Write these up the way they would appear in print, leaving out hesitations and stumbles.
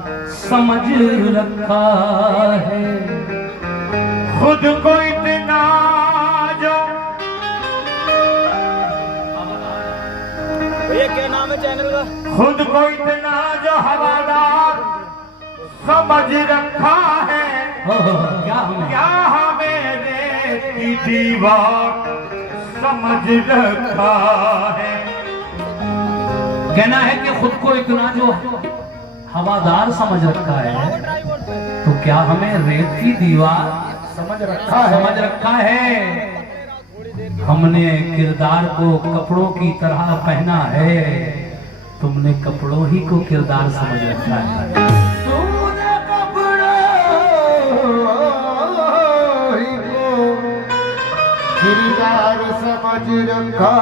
समझ रखा है। खुद को इतना जो भैया क्या नाम है चैनल का? खुद को इतना जो हवादार समझ रखा है, क्या हमें रेत की दीवार समझ रखा है। कहना है कि खुद को इतना जो हवादार समझ रखा है, तो क्या हमें रेत की दीवार समझ रखा है। हमने किरदार को कपड़ों की तरह पहना है, तुमने कपड़ों ही को किरदार समझ रखा है। तूने कपड़ों ही को किरदार समझ रखा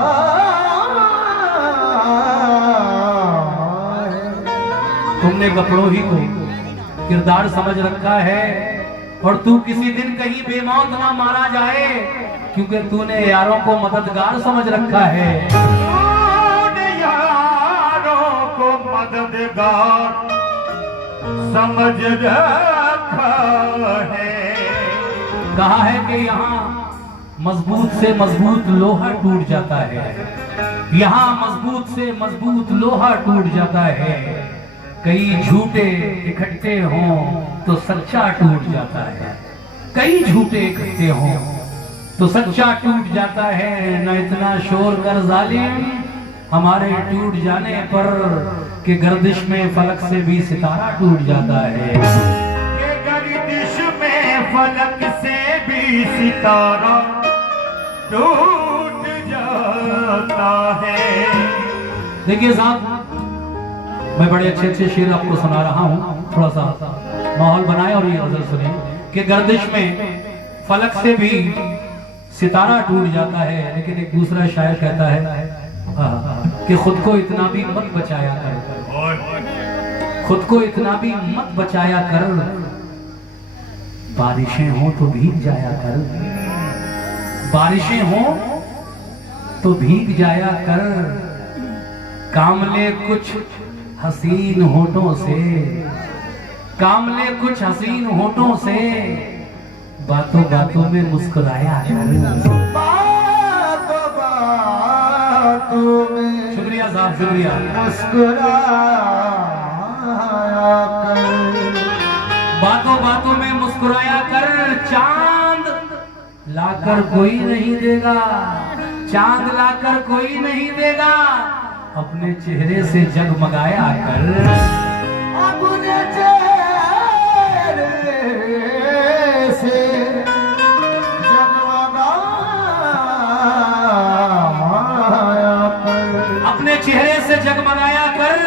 तुमने कपड़ों ही को किरदार समझ रखा है, और तू किसी दिन कहीं बेमौत ना मारा जाए, क्योंकि तूने यारों को मददगार समझ रखा है। तूने यारों को मददगार समझ रखा है। कहा है कि यहाँ मजबूत से मजबूत लोहा टूट जाता है, यहाँ मजबूत से मजबूत लोहा टूट जाता है। कई झूठे इकट्ठे हों तो सच्चा टूट जाता है, कई झूठे इकट्ठे हों तो सच्चा टूट जाता है। न इतना शोर कर जालिम हमारे टूट जाने पर, कि गर्दिश में फलक से भी सितारा टूट जाता है। ये गर्दिश में फलक से भी सितारा टूट जाता है। देखिए साहब, मैं बड़े अच्छे अच्छे शेर आपको सुना रहा हूँ, थोड़ा सा माहौल बनाए और ये गजल सुने कि गर्दिश में फलक से भी सितारा टूट जाता है। लेकिन एक दूसरा शायर कहता है कि खुद को इतना भी मत बचाया कर, खुद को इतना भी मत बचाया कर, बारिशें हो तो भीग जाया कर, बारिशें हो तो भीग जाया कर। काम ले कुछ हसीन होठों से, काम ले कुछ हसीन होठों से, बातों बातों में मुस्कुराया कर। बातों बातों में शुक्रिया साहब, शुक्रिया। मुस्कुराया कर, बातों बातों में मुस्कुराया कर। चांद लाकर कोई नहीं देगा, चांद लाकर कोई नहीं देगा, अपने चेहरे से जगमगाया कर। अपने चेहरे से जगमगाया कर, अपने चेहरे से जगमगाया कर।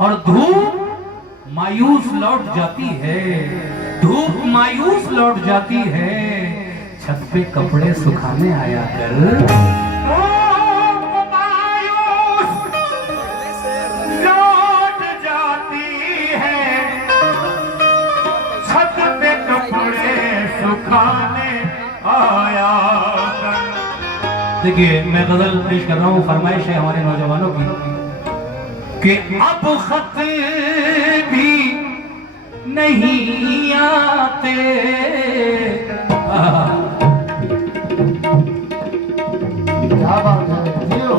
और धूप मायूस लौट जाती है, धूप मायूस लौट जाती है, छत पे कपड़े सुखाने आया कर। देखिए मैं गजल पेश कर रहा हूँ, फरमाइश है हमारे नौजवानों की कि अब खत भी नहीं आते। क्या बात है, जियो।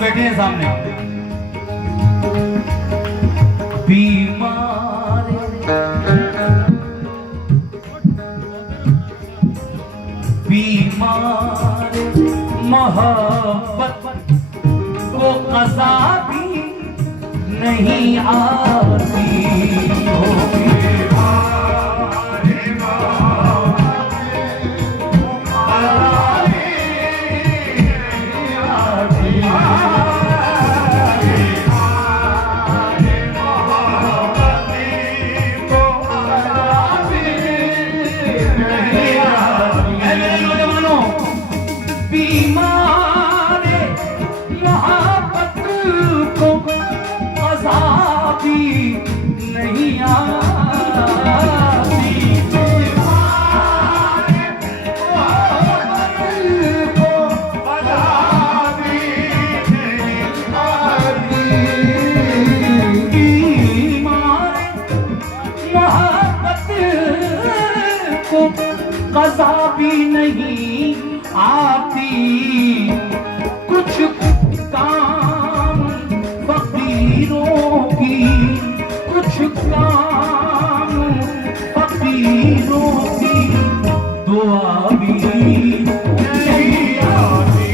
बैठे हैं सामने। बीमार बीमार मोहब्बत को क़ज़ा भी नहीं आती होगी। क़ज़ा भी नहीं आती, कुछ काम फकीरों की, कुछ काम फकीरों की दुआ भी नहीं आती।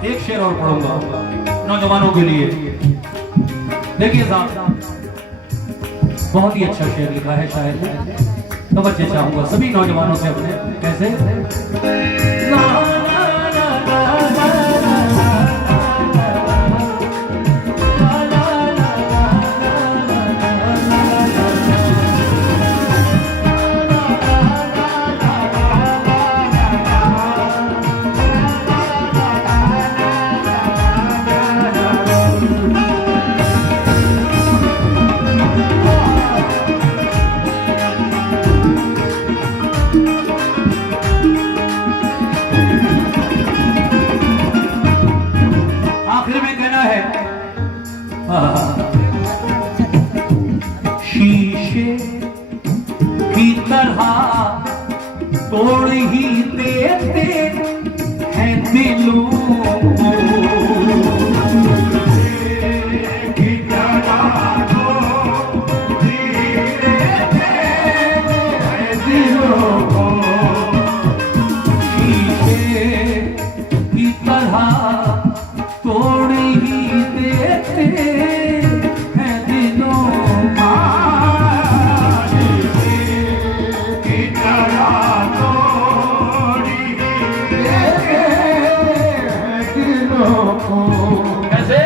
एक शेर और पढ़ूंगा नौजवानों के लिए। देखिए साहब, बहुत ही अच्छा शेर लिखा है शायर ने, तवज्जो चाहूंगा सभी नौजवानों से अपने। कैसे? आखिर में कहना है, शीशे की तरह तोड़ ही देते हैं दिलों को, की तरह तोड़ ही देते हैं दिलों को।